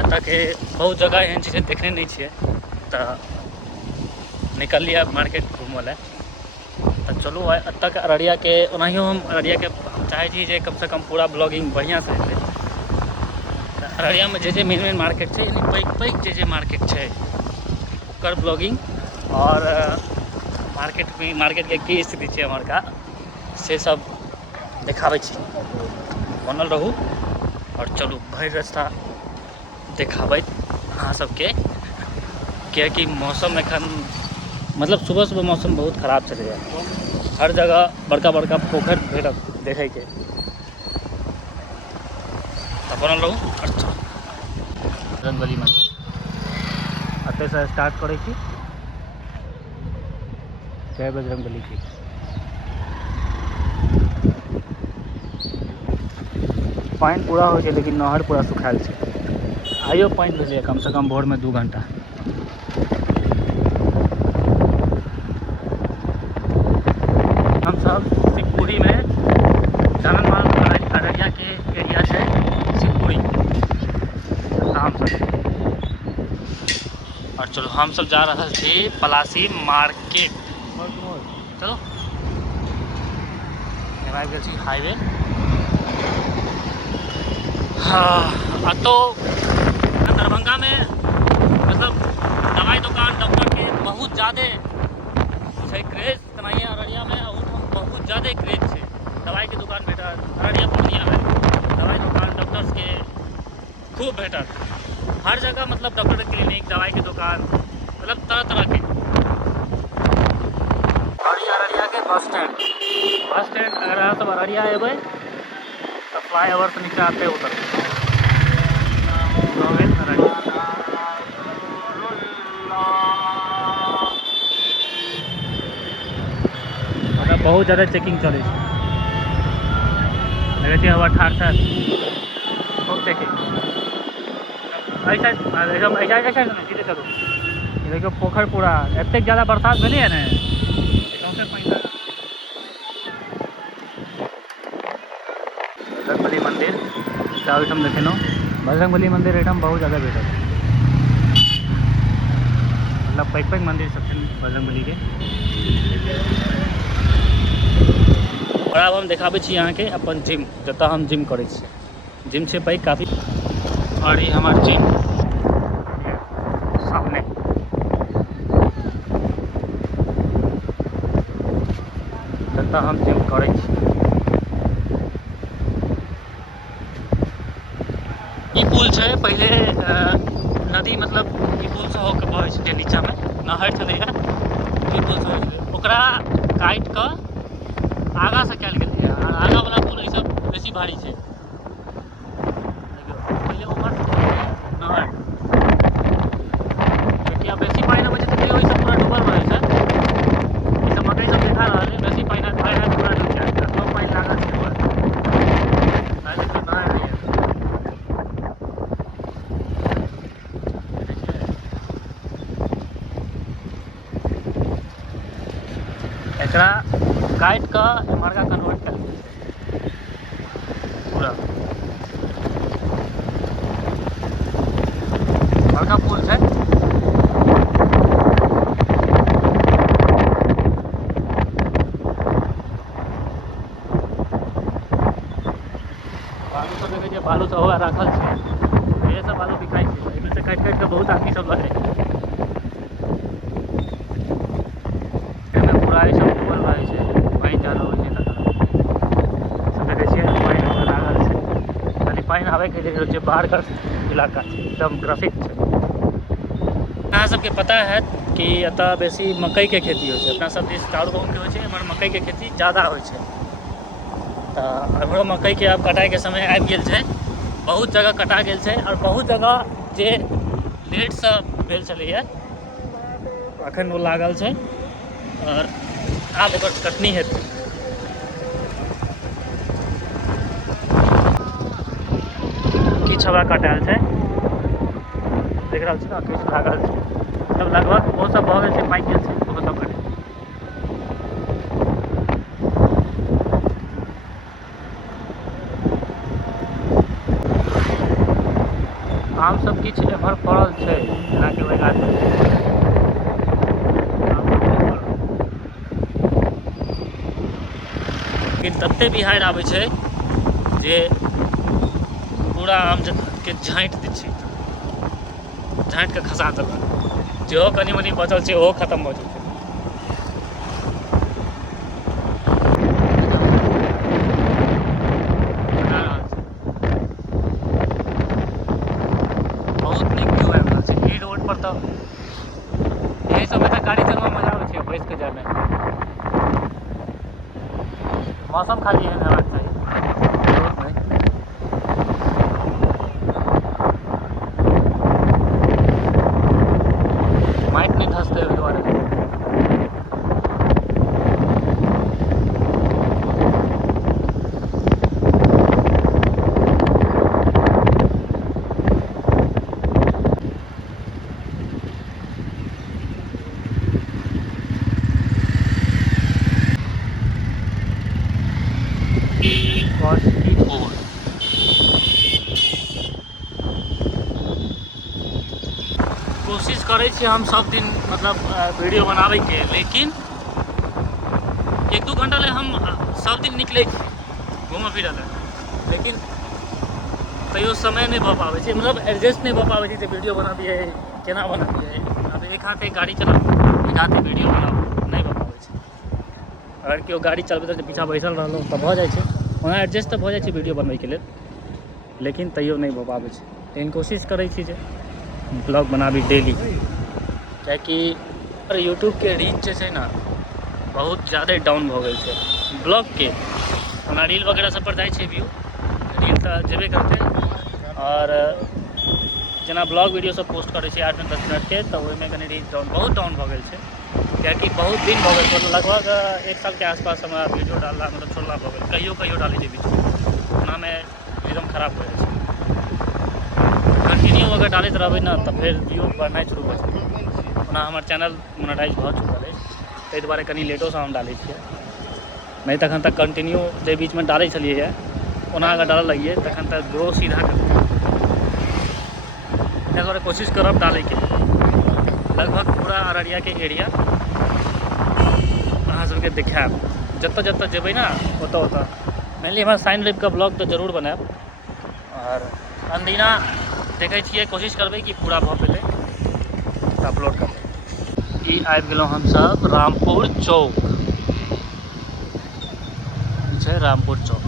एतऽ के बहुत जगह एहन छै जे देखने नहीं छियै, तऽ निकलिए मार्केट घूमय लए। तऽ चलू एतऽ के अररिया के ओनाहियो हम अररिया के चाहै छी जे कम से कम पूरा ब्लॉगिंग बढ़िया से हेतै। अररिया में जे मेन मेन मार्केट छै, यानी पैघ पैघ जे मार्केट छै ओकर ब्लॉगिंग और मार्केट के की स्थिति छै हमरका से सब देखाबै छी। बनल रहू और चलू भरि रास्ता देखाबैत अहाँ सबके, कियाकि मौसम एखन मतलब सुबह सुबह मौसम बहुत खराब चलैए। हर जगह बड़का बड़का पोखर भेटत देखैके। तऽ बनल रहू और चलू बजरंगबली मंदिर एतऽ से स्टार्ट करै छी। जय बजरंगबली की। पानि पूरा होइ छै लेकिन नहर पूरा सुखायल छै। आइयो पानि भेलैए कम से कम भोर में 2 घंटा। हम सब शिवपुरी में जानन मानल अररिया के एरिया छै शिवपुरी नाम से। और चलो हम सब जा रहे छी पलासी मार्केट। चलो आबि गेल छी हाईवे। हाँ तो दरभंगा में मतलब दवाई दुकान डॉक्टर के बहुत ज़्यादा छै क्रेज, तेनाहिए अररिया में बहुत ज़्यादा क्रेज छै। दवाई के दुकान भेटत अररिया पूर्णिया में, दवाई दुकान डॉक्टर्स के खूब भेटत हर जगह। मतलब डॉक्टर के क्लिनिक, दवाई के दुकान, मतलब तरह तरह के। अररिया के बस स्टैंड अगर अहाँ सब अररिया एबै तो फ्लाईओवर से नीचे आते उतर मतलब बहुत ज़्यादा चेकिंग चले छै। देखिए हवा ठार ठार खूब चेकिंग। ऐसा सीधे चलू। देखियो पोखर पूरा एत ज़्यादा बरसात भेलै है ने बजरंगबली मंदिर ओहिठाम देखेलहुँ। बजरंगबली मंदिर एहिठाम बहुत ज़्यादा भेटत, मतलब पैघ पैघ मंदिर सब छै बजरंगबली के। और अब हम देखाबै छी अहाँ के अपन जिम, जतऽ हम जिम करै छी। जिम छै पैघ काफ़ी और ये हमार जिम सामने। जतऽ हम जिम करै छी ई पुल छै पहले नदी, मतलब ई पुल से होकर बहै छै नीचा में नहर छलैया। ई पुल से ओकरा काटि कऽ आगाँ से कयल गेलै है। और आगाँ वाला पुल एहिसँ बेसी भारी छै। देखियौ पहिले उमहर नहर, देखिए बेसी पानि अबै छै तऽ ओहि सब पूरा डूबल रहै छै। ई सब मकई सब देखा रहल है, बेसी पानि पूरा डूब जाएत। कम पानि लागल छै ऊपर देखियौ नहर है। एकरा काटि कऽ एम्हरका कन्वर्ट कयल गेल छै पूरा। बड़का पुल छै। बालू सब देखै छियै, बालू सब हुआ राखल छै। ये सब बालू बिकाइ छै, एहिमे से काटि काटि कऽ बहुत आदमी सब लऽ जाइ छै। एहिमे पूरा ई सब डूबल रहै छै, पानि ज्यादा होइ छै तखन सब देखै छियै पानि लागल छै। खाली पानि आबैके जरूरत छै, बाहरका इलाका छै एकदम ग्रसित छै। अहाँ सबके पता हैत कि एतऽ बेसी मकई के खेती होइ छै। अपना सब दिस चाउर गहूँम के होइ छै, एम्हर मकई के खेती ज़्यादा होइ छै। तऽ एम्हरो मकई के अब कटाई के समय आबि गेल छै। बहुत जगह कटा गेल छै और बहुत जगह जे लेट से भेल छलैया अखन वो लागल छै और आब ओकर कटनी हेतै। किछु हवा कटायल छै, देख रहल छी ने, किछु लागल छै। सब लगभग वो सब भऽ गेल छै, पाकि गेल छै, ओहो सब कटे। आम सब किछु एम्हर फड़ल छै, जेनाकि ओहि गाछ लेकिन तते बिहाड़ि आबै छै जे पूरा आम के झाँटि दै छै, झाँटि कऽ खसा देलक। जेहो कनि मनि बचल छै ओहो खतम भऽ जेतै। बहुत नीक व्यू आबि रहल छै ई रोड पर, तऽ यही समय तक गाड़ी चलबऽ मजा आबै छै बैस कऽ जायमे। मौसम खाली एहन हेबाक चाही, बहुत नहीं। माटि नहीं धसतै ओहि दुआरे। कोशिश करै छी हम सब दिन मतलब वीडियो बनाबै के, लेकिन 1-2 घंटा ले हम सब दिन निकलै छी घूमऽ फिरऽ लए, लेकिन तैयो समय नहीं भऽ पाबै छै, मतलब एडजस्ट नहीं भऽ पाबै छै। वीडियो बनाबियै केना बनाबियै, अब एक हाथे गाड़ी चलाबू एक हाथे वीडियो बनाबू, नहीं भऽ पाबै छै। अगर केओ गाड़ी चलबैत रहै पीछा बैसल रहलहुँ तऽ भऽ जाइ छै, ओना एडजस्ट तऽ भऽ जाइ छै वीडियो बनबैके लेल, लेकिन तैयो नहीं भऽ पाबै छै। लेकिन कोशिश करै छी जे ब्लॉग बनाबी डेली, किएकि यूट्यूबके रीच जे छै ने बहुत ज़्यादा डाउन भऽ गेल छै। ब्लॉगके हमरा रील वगैरह सब पर जाइ छै व्यू, रील तऽ जेबे करतै, और जेना ब्लॉग वीडियो सब पोस्ट करै छै 8-10 मिनटके, तऽ ओहिमे कनि रीच बहुत डाउन भऽ गेल छै। किएकि बहुत दिन भऽ गेल, लगभग 1 साल के आसपास हमरा वीडियो डालला मतलब छोड़ला भऽ गेल। कहियो डालै छै बीच, ओनामे एकदम खराब भऽ जाइ छै। कंटिन्यू अगर डालैत रहबै ना तऽ फिर व्यू बढ़नाइ शुरू भऽ जेतै। ओना हमर चैनल मोनेटाइज भऽ चुकल अछि, ताहि दुआरे कनि लेटोसँ हम डालै छियै, नहीं तखन तक कंटिन्यू जे बीचमे डालै छलियै, ओना अगर डालऽ लगियै तखन तऽ ग्रो सीधा करतै। ताहि दुआरे कोशिश करब डालैके, लगभग पूरा अररियाके एरिया अहाँ सबके देखायब, जतऽ जतऽ जेबै ना ओतऽ मेनली हमरा साइन रविके ब्लॉग तऽ जरूर बनायब, और अनदिना देखै छियै, कोशिश करबै कि पूरा भऽ पेतै तऽ अपलोड करबै। ई आबि गेलहुँ हमसब रामपुर चौक, ई छै रामपुर चौक।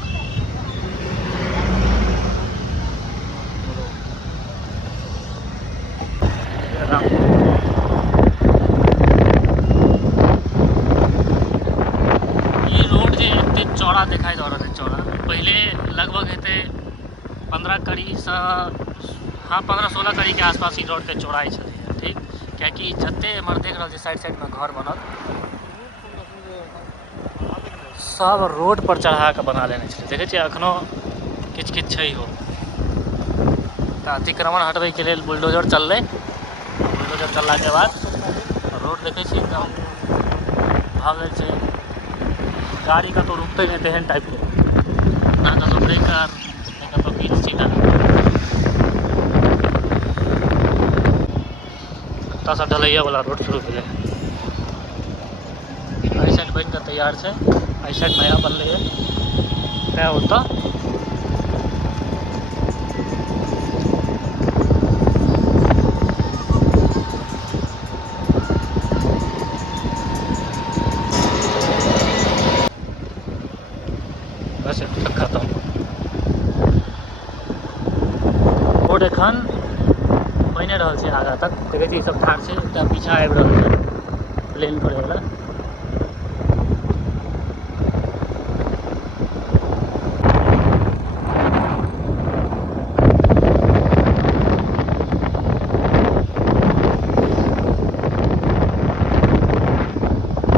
ई रोड जे एते चौड़ा दिखाई दऽ रहल है, चौड़ा पहिले लगभग हेतै 15 कड़ीसँ, हाँ 15-16 कड़ी के आसपास ई रोड के चौड़ाई छलै, ठीक। किएकि जते एम्हर देख रहल छी साइड में घर बनल, सब रोड पर चढ़ा कऽ बना लेने छै। देखै छियै एखनो किछु किछु छै हो, तऽ अतिक्रमण हटबैके लेल बुलडोजर चललै, बुलडोजर चललाके बाद रोड देखै छी एकदम भऽ गेल छै, गाड़ी कतौ रुकतै नहीं तेहन टाइपके, ना कतौ ब्रेकर नहीं कतौ किछु सीधा। एतऽसँ ढलैया वाला रोड शुरू भेलै, एहि साइड बनि कऽ तैयार छै, एहि साइड नया बनलै है, तैँ ओतऽ बस खतम। रोड एखन बनि रहल छै आगाँ तक, देखै छी सब ठाढ़ छै, एकटा पीछा आबि रहल छै प्लेन करैवला।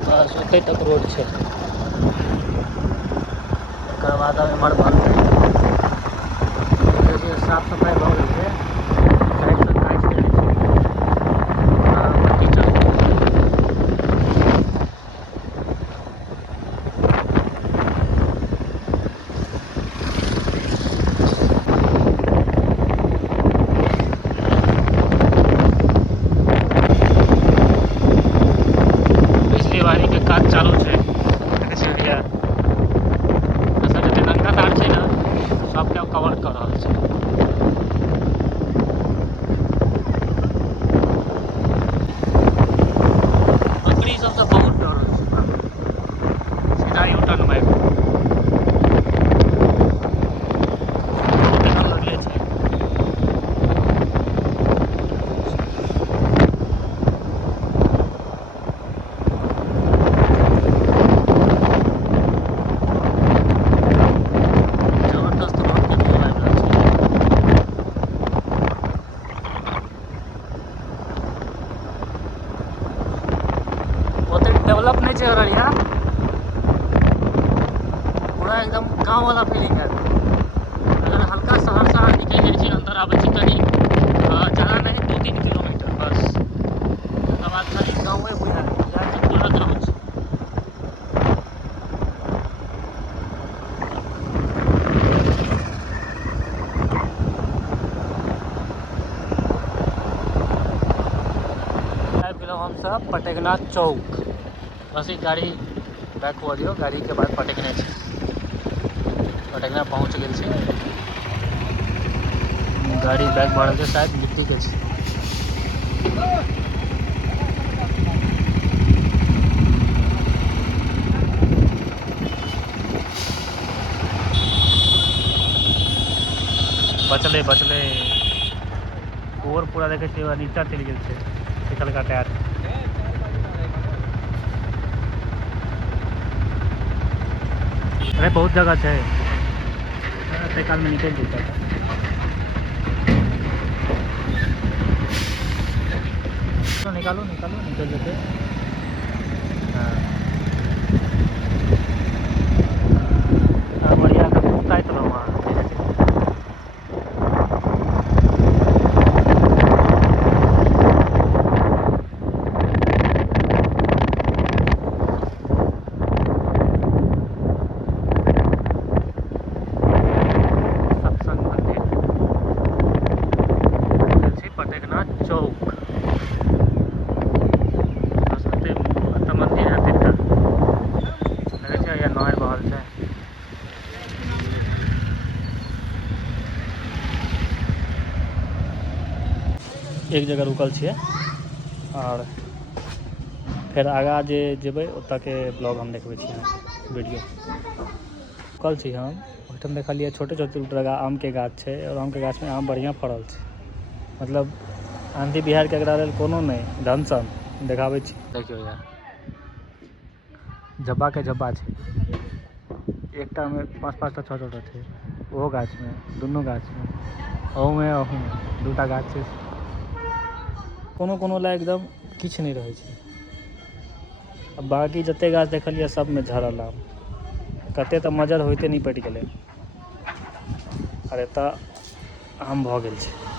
बस ओते तक रोड छै, एकर बाद एम्हर बनतै। साफ सफाई भऽ गेल छै, साइडसँ काटि देने छै, मट्टी चलतै। रहल छै। बकरी सबसँ बहुत डर होइ छै, सीधा यू टर्न मारि देखल लगले छै। जबरदस्त रोड के व्यू आबि रहल छै। ओते डेवलप नहीं है अररिया, पूरा एकदम गाँव वाला फीलिंग है। अगर हल्का सहरसा निकल जाए छी अंदर आबै छी कहीं ज़्यादा नहीं 2-3 किलोमीटर बस, तकर बाद खाली गाँवे बुझाएत चलत रहै छी। आबि गेलहुँ हमसब पटेगनाथ चौक। बस ई गाड़ी बैक हुआ दियो, गाड़ी के बाद पटेगने छै। पटेगना पहुँच गेल छै, गाड़ी बैक भऽ रहल छै, शायद गिट्टी के छै। बचले और पूरा देखे छियै नीचा चलि गेल छै पिछलका टायर। अरे बहुत जगह छै, एते काल में निकल जेतै। निकालो निकल जेतै। बढ़िया का कुत्ता तो वहाँ पटेगनाथ चौक मंदिर है तीनटा लगे छै या नहर बहल छै। एक जगह रुकल छियै और फिर आगा जे जेबै ओतऽ के ब्लॉग हम देखबै छी वीडियो। रुकल छी हम ओहिठाम देखलिए छोटे छोटे टुटरगा आम के गाछ छै और आम के गाछ में आम बढ़िया फड़ल छै। मतलब आंधी बिहार के एकरा लेल कोनो नहीं, धनसन देखाबै छी। देखियो यार जब्बा के जब्बा छै, एकटा में 5-5 टा 6-6 टा छै, ओहो गाछ में दुनू गाछ में अहू में दूटा गाछ छै। कोनो ला एकदम किछ नहीं रहै छै। अब बाकी जते गाछ देखलिए सब में झड़ल आम, कते तऽ मजर होइते नहीं पड़ि गेलै। अरे एतऽ आम भऽ गेल छै।